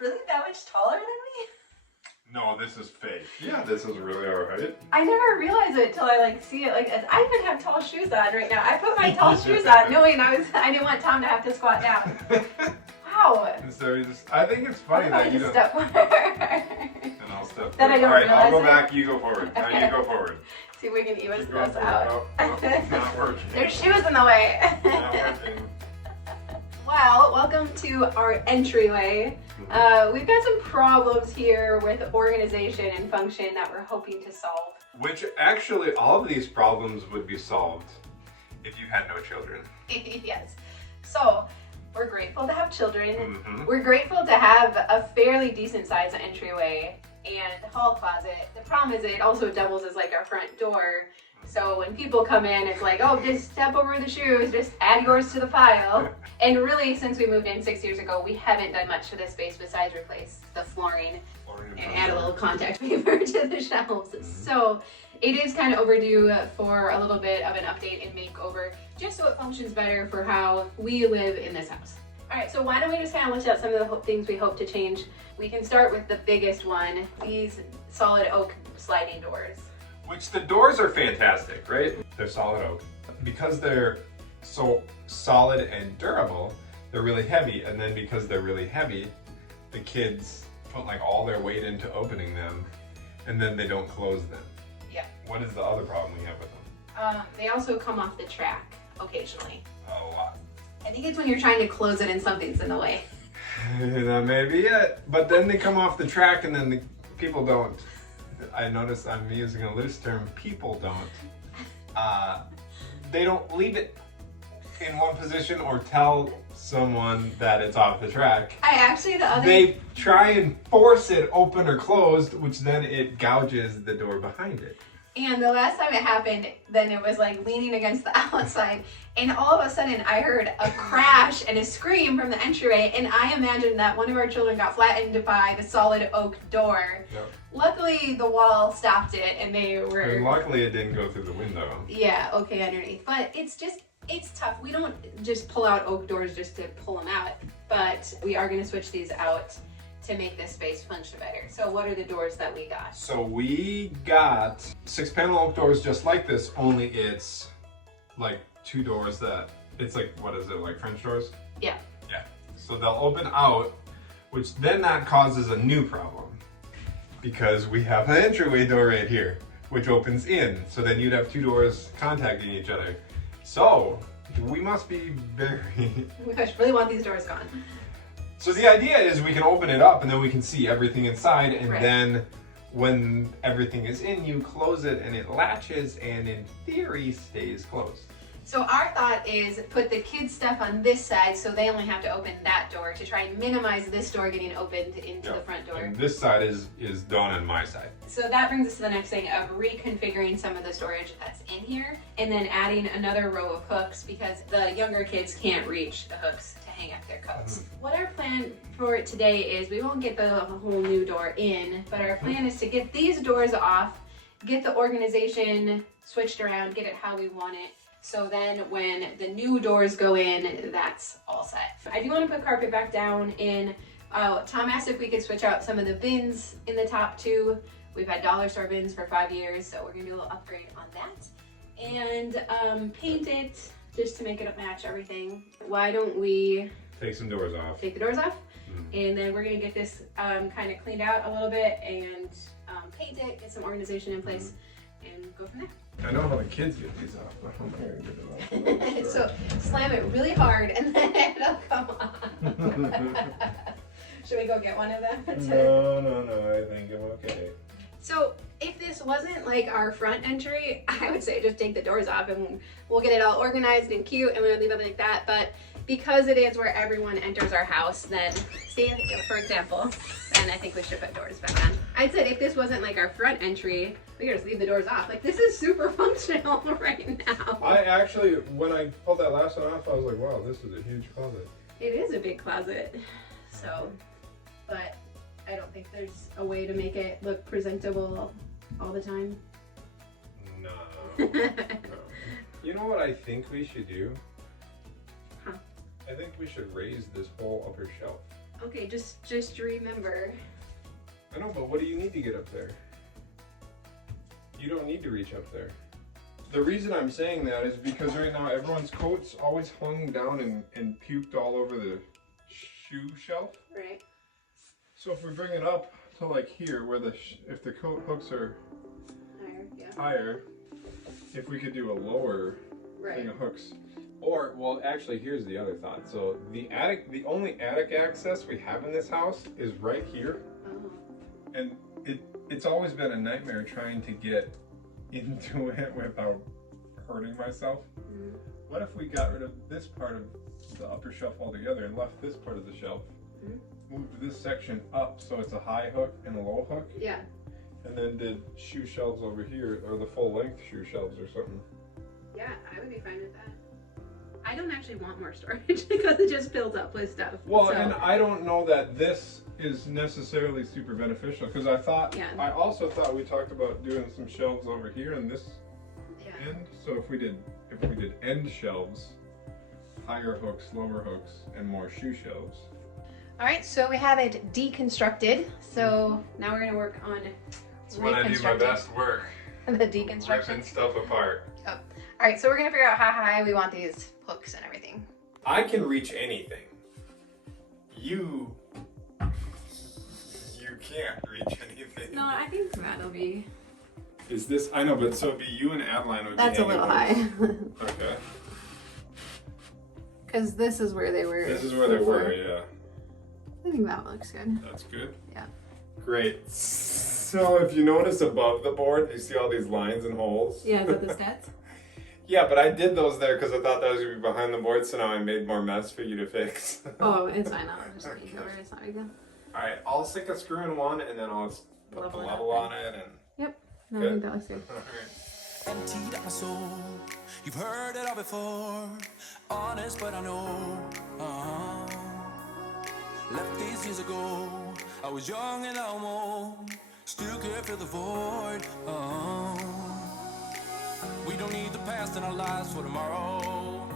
really that much taller than me? No, this is fake. Yeah, this is really alright. I never realized it till I like see it like this. I even have tall shoes on right now. I put my tall shoes on knowing I didn't want Tom to have to squat down. Wow. So you just, I think it's funny that you don't. Step forward. And I'll step forward. That I don't Alright, I'll go realize back, you go forward. Okay. Now you go forward. See if we can even Keep going this forward. out. Oh, it's not working. There's shoes in the way. Not working. Well, welcome to our entryway. We've got some problems here with organization and function that we're hoping to solve. Which actually, all of these problems would be solved if you had no children. Yes. So, we're grateful to have children. Mm-hmm. We're grateful to have a fairly decent sized entryway and hall closet. The problem is it also doubles as like our front door. So when people come in, it's like, oh, just step over the shoes, just add yours to the pile. And really, since we moved in 6 years ago, we haven't done much to this space besides replace the flooring and add a little contact paper to the shelves. So it is kind of overdue for a little bit of an update and makeover, just so it functions better for how we live in this house. All right, so why don't we just kind of list out some of the things we hope to change. We can start with the biggest one, these solid oak sliding doors. Which the doors are fantastic, right? They're solid oak. Because they're so solid and durable, they're really heavy. And then because they're really heavy, the kids put like all their weight into opening them and then they don't close them. Yeah. What is the other problem we have with them? They also come off the track occasionally. A lot. I think it's when you're trying to close it and something's in the way. That may be it. But then they come off the track and then the people don't. I notice I'm using a loose term, people don't. They don't leave it in one position or tell someone that it's off the track. They try and force it open or closed, which then it gouges the door behind it. And the last time it happened, then it was like leaning against the outside, and all of a sudden I heard a crash and a scream from the entryway, and I imagined that one of our children got flattened by the solid oak door. Yep. Luckily, the wall stopped it, and they were... And luckily it didn't go through the window. Yeah, okay, underneath. But it's tough. We don't just pull out oak doors just to pull them out, but we are going to switch these out to make this space function better. So what are the doors that we got? So we got 6-panel oak doors just like this, only it's like 2 doors that, it's like, what is it, like French doors? Yeah. Yeah. So they'll open out, which then that causes a new problem. Because we have an entryway door right here, which opens in. So then you'd have 2 doors contacting each other. So we must be very... We really want these doors gone. So the idea is we can open it up and then we can see everything inside, and Right. then when everything is in, you close it and it latches and in theory stays closed. So our thought is put the kids' stuff on this side so they only have to open that door to try and minimize this door getting opened into the front door. And this side is done on my side. So that brings us to the next thing of reconfiguring some of the storage that's in here and then adding another row of hooks because the younger kids can't reach the hooks to hang up their coats. What our plan for today is, we won't get the whole new door in, but our plan is to get these doors off, get the organization switched around, get it how we want it. So then when the new doors go in, that's all set. I do want to put carpet back down in. Tom asked if we could switch out some of the bins in the top too. We've had dollar store bins for 5 years, so we're gonna do a little upgrade on that. And paint it just to make it match everything. Why don't we Take some doors off. take the doors off? And then we're gonna get this kind of cleaned out a little bit and paint it, get some organization in place, and go from there. I know how the kids get these off, but how am I gonna get it off? So slam it really hard and then it'll come on. Should we go get one of them? No, I think I'm okay. So if this wasn't like our front entry, I would say just take the doors off and we'll get it all organized and cute and we'll leave it like that. But because it is where everyone enters our house, then see, for example, and I think we should put doors back on. I'd said if this wasn't like our front entry, we could just leave the doors off. Like this is super functional right now. I actually, when I pulled that last one off, I was like, wow, this is a huge closet. It is a big closet. So, but I don't think there's a way to make it look presentable all the time. No. You know what I think we should do? Huh. I think we should raise this whole upper shelf. Okay, just remember. I know, but what do you need to get up there? You don't need to reach up there. The reason I'm saying that is because right now everyone's coat's always hung down and puked all over the shoe shelf. Right. So if we bring it up to like here, where if the coat hooks are Higher, yeah. higher, if we could do a lower thing of hooks. Or, well, actually, here's the other thought. So the only attic access we have in this house is right here. Oh. And it's always been a nightmare trying to get into it without hurting myself. Mm-hmm. What if we got rid of this part of the upper shelf altogether and left this part of the shelf? Moved this section up so it's a high hook and a low hook? Yeah. And then did shoe shelves over here, or the full length shoe shelves or something. Yeah, I would be fine with that. I don't actually want more storage because it just fills up with stuff. Well, so. And I don't know that this is necessarily super beneficial, because I also thought we talked about doing some shelves over here in this end. So if we did end shelves, higher hooks, lower hooks, and more shoe shelves. All right, so we have it deconstructed. So now we're gonna work on That's when I do my best work. The deconstruction. Ripping stuff apart. Oh. All right, so we're gonna figure out how high we want these hooks and everything. I can reach anything. You can't reach anything. No, I think that'll be. Is this? I know, but so it'd be you and Adeline would be. That's a little high. Okay. Because this is where they were. This is where they were, yeah. I think that looks good. That's good? Yeah. Great. So if you notice above the board, you see all these lines and holes? Yeah, is that the stats? Yeah, but I did those there because I thought that was going to be behind the board, so now I made more mess for you to fix. Oh, it's fine. I'll just make it over. It's not a big deal. Alright, I'll stick a screw in one and then I'll put the level on it and... Yep. No, I think that looks good. Alright. Emptied out my soul. You've heard it all before. Honest, but I know. Left these years ago. I was young and almost still can't fill the void. We don't need the past in our lives for tomorrow.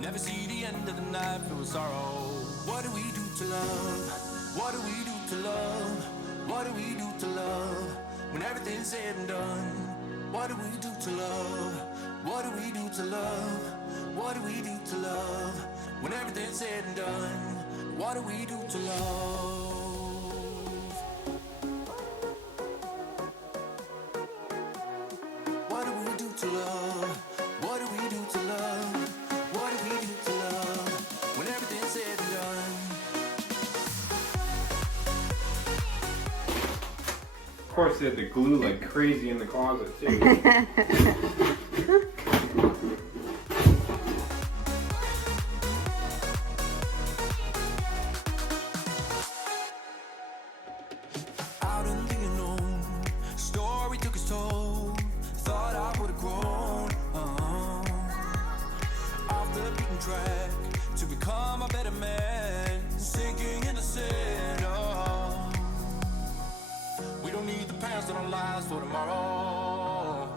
Never see the end of the night filled with sorrow. What do we do to love? What do we do to love? What do we do to love? When everything's said and done, what do we do to love? What do we do to love? What do we do to love? When everything's said and done, what do we do to love? What do we do to love? What do we do to love? What do we do to love? When everything's said and done. Of course they had to glue like crazy in the closet too. Out in the unknown, story took its toll. Thought I would have grown off the beaten track to become a better man. Sinking in the sand. We don't need the past in our lives for tomorrow.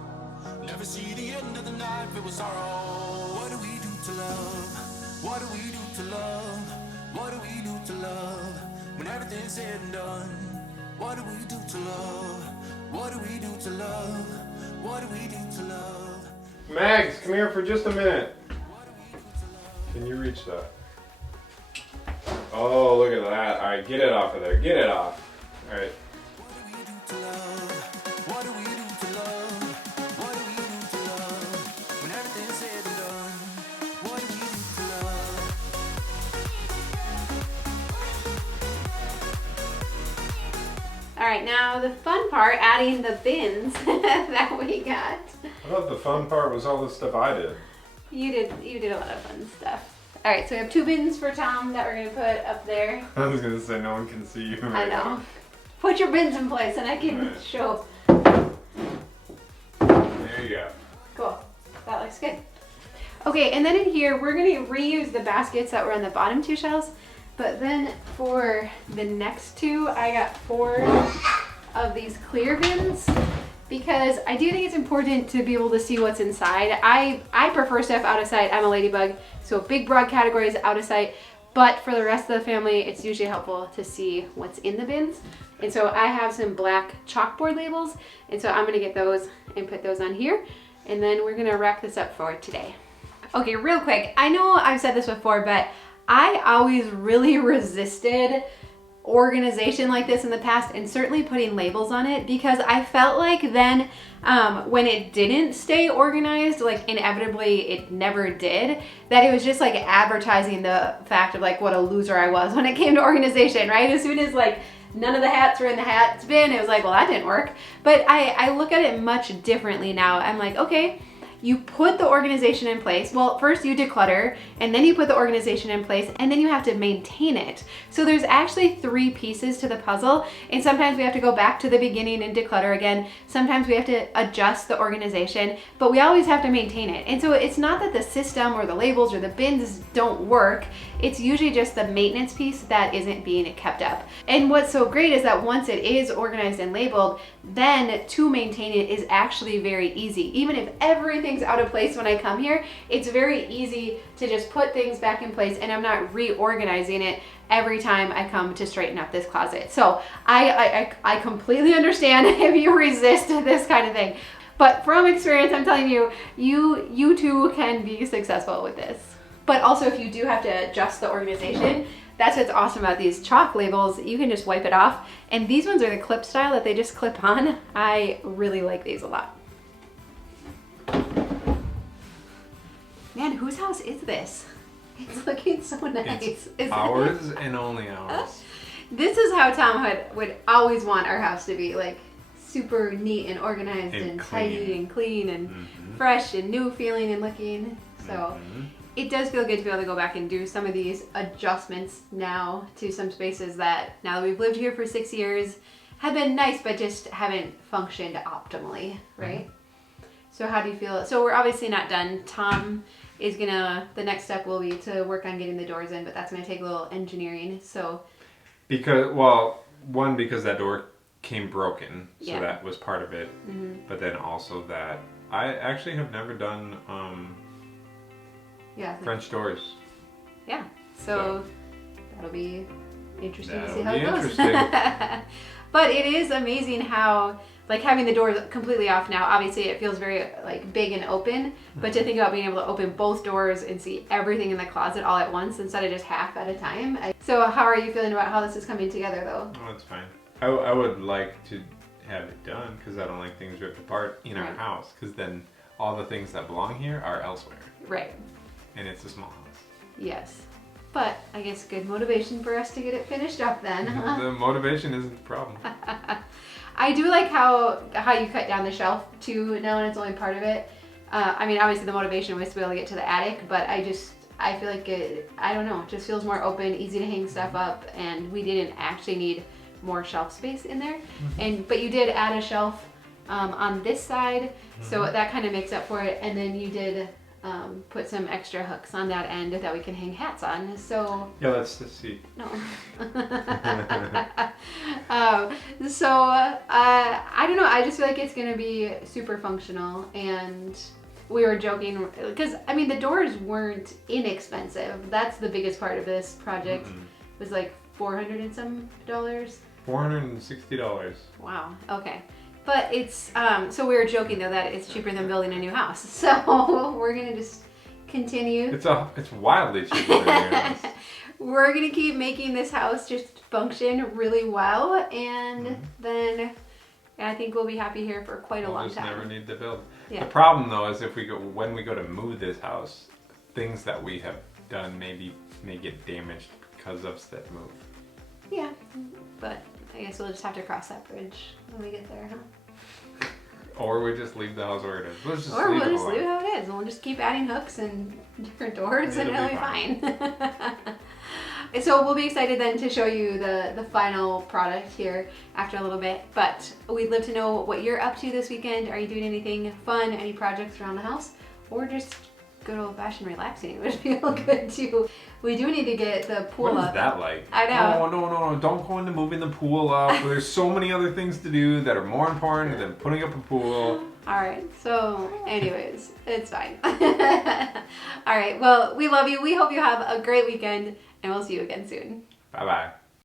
Never see the end of the night filled with sorrow. What do we do to love? What do we do to love? What do we do to love? When everything's said and done. What do we do to love? What do we do to love? What do we do to love? Mags, come here for just a minute. Can you reach that? Oh, look at that. Alright, get it off of there. Get it off. Alright. What do we do to love? What do we do to love? What do we do to love? When everything's said and done, what do we do to love? All right, now the fun part, adding the bins that we got. I thought the fun part was all the stuff I did. You did a lot of fun stuff. All right, so we have 2 bins for Tom that we're gonna put up there. I was gonna say no one can see you. I know. Put your bins in place and I can Right. show. There you go. Cool, that looks good. Okay, and then in here, we're gonna reuse the baskets that were on the bottom 2 shelves, but then for the next 2, I got 4 of these clear bins because I do think it's important to be able to see what's inside. I prefer stuff out of sight. I'm a ladybug, so big broad categories out of sight. But for the rest of the family, it's usually helpful to see what's in the bins. And so I have some black chalkboard labels, and so I'm gonna get those and put those on here, and then we're gonna wrap this up for today. Okay, real quick, I know I've said this before, but I always really resisted organization like this in the past, and certainly putting labels on it, because I felt like then when it didn't stay organized, like inevitably it never did, that it was just like advertising the fact of like what a loser I was when it came to organization, right? As soon as like none of the hats were in the hats bin, it was like, well, that didn't work. But I look at it much differently now. I'm like, okay, you put the organization in place. Well, first you declutter, and then you put the organization in place, and then you have to maintain it. So there's actually 3 pieces to the puzzle, and sometimes we have to go back to the beginning and declutter again. Sometimes we have to adjust the organization, but we always have to maintain it. And so it's not that the system or the labels or the bins don't work. It's usually just the maintenance piece that isn't being kept up. And what's so great is that once it is organized and labeled, then to maintain it is actually very easy. Even if everything's out of place when I come here, it's very easy to just put things back in place, and I'm not reorganizing it every time I come to straighten up this closet. So I completely understand if you resist this kind of thing. But from experience, I'm telling you, you too can be successful with this. But also, if you do have to adjust the organization, that's what's awesome about these chalk labels. You can just wipe it off. And these ones are the clip style that they just clip on. I really like these a lot. Man, whose house is this? It's looking so nice. It's ours and only ours. This is how Tom would always want our house to be, like super neat and organized and tidy and clean and fresh and new feeling and looking. So it does feel good to be able to go back and do some of these adjustments now to some spaces that, now that we've lived here for 6 years, have been nice but just haven't functioned optimally, right? So how do you feel? So we're obviously not done. Tom is gonna, the next step will be to work on getting the doors in, but that's gonna take a little engineering, so. Because, well, one, because that door came broken, so Yeah. that was part of it. But then also that I actually have never done Yeah. French doors. Yeah. So that'll be interesting to see how That'll it be goes. interesting. But it is amazing how, like, having the doors completely off now, obviously it feels very like big and open, but to think about being able to open both doors and see everything in the closet all at once instead of just half at a time. So how are you feeling about how this is coming together though? Oh, it's fine. I would like to have it done because I don't like things ripped apart in our house, because then all the things that belong here are elsewhere. Right. And it's a small house. Yes. But I guess good motivation for us to get it finished up then. Huh? The motivation isn't the problem. I do like how you cut down the shelf too now, and it's only part of it. I mean, obviously the motivation was to be able to get to the attic, but I feel like I don't know, it just feels more open, easy to hang stuff up, and we didn't actually need more shelf space in there. But you did add a shelf on this side, so that kind of makes up for it, and then you did put some extra hooks on that end that we can hang hats on. So Yeah, let's see. no. I don't know. I just feel like it's gonna be super functional, and we were joking because I mean the doors weren't inexpensive. That's the biggest part of this project. It was like $400 and some dollars. $460. Wow. Okay. But it's, so we were joking though that it's cheaper than building a new house. So we're gonna just continue. It's wildly cheaper than your house. We're gonna keep making this house just function really well, and then I think we'll be happy here for quite a long time. We'll just never need to build. Yeah. The problem though is when we go to move this house, things that we have done may get damaged because of said move. Yeah, but I guess we'll just have to cross that bridge when we get there, huh? Or we just leave the house where it is. We'll just Or leave we'll it just alone. leave it how it is, and we'll just keep adding hooks and different doors, and it'll be fine. So we'll be excited then to show you the final product here after a little bit. But we'd love to know what you're up to this weekend. Are you doing anything fun, any projects around the house, or just good old-fashioned relaxing, which feel good too. We do need to get the pool up. What is that like? I know. No, don't go into moving the pool up. There's so many other things to do that are more important than putting up a pool. All right, so anyways, it's fine. All right, well, we love you. We hope you have a great weekend, And we'll see you again soon. Bye-bye.